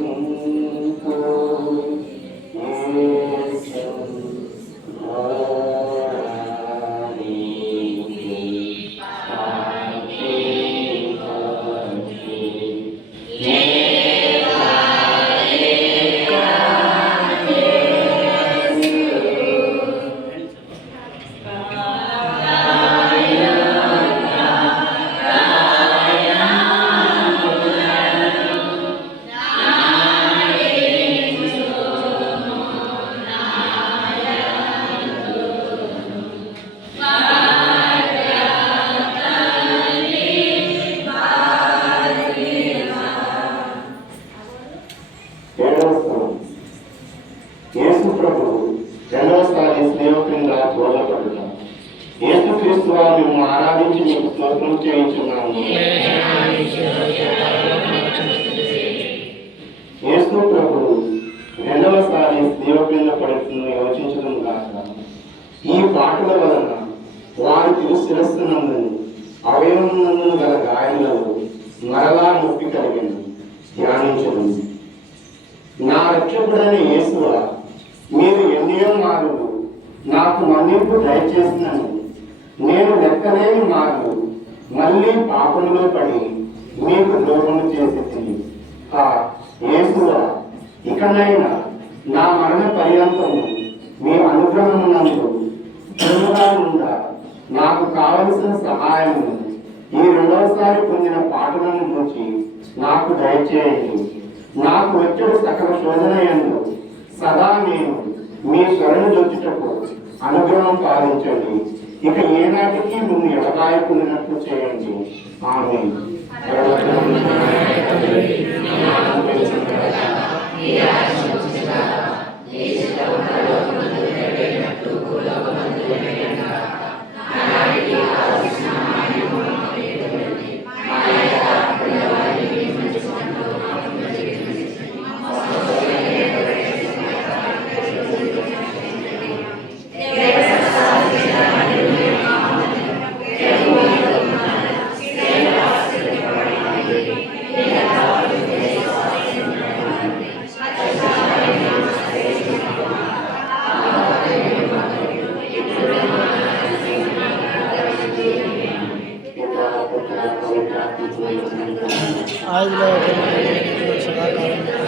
Mama యేసుప్రభు జన్మస్థాని రెండవసారి స్నేహ యేసుక్రీస్తు వారిని మేము ఆరాధించి మీకు స్తోత్రం చేయించున్నాము. యేసు ప్రభు రెండవసారి స్నేహ క్రింద పడుతుందని యోచించడం కాక ఈ పాటల వలన వారి తిరు శిరస్సునందని అవయవనందున గల గాయములలో మరలా నొప్పి కలిగింది. ధ్యానించడం. నా రక్షకుడైన యేసువా మీరు ఎన్నో మార్లు నాకు మన్నింపు దయచేసినను. నేను లెక్కలేని మార్లు మళ్ళీ పాపంలో పడి మీకు ద్రోహము చేసి ఆ యేసువా ఇకనైనా నా మరణ పర్యంతము మీ అనుగ్రహం నందు నాకు కావలసిన సహాయము. ఈ రెండవసారి పొందిన పాటలను గురించి నాకు దయచేయండి. నాకు వచ్చే సకల శోధన ఎందుకు సదా నేను మీ స్వరణ చూచుటకు అనుగ్రహం పాలించండి. ఇక ఏనాటికి నువ్వు ఎడగాయకున్నట్లు చేయండి. ఆమె आज सदाकाल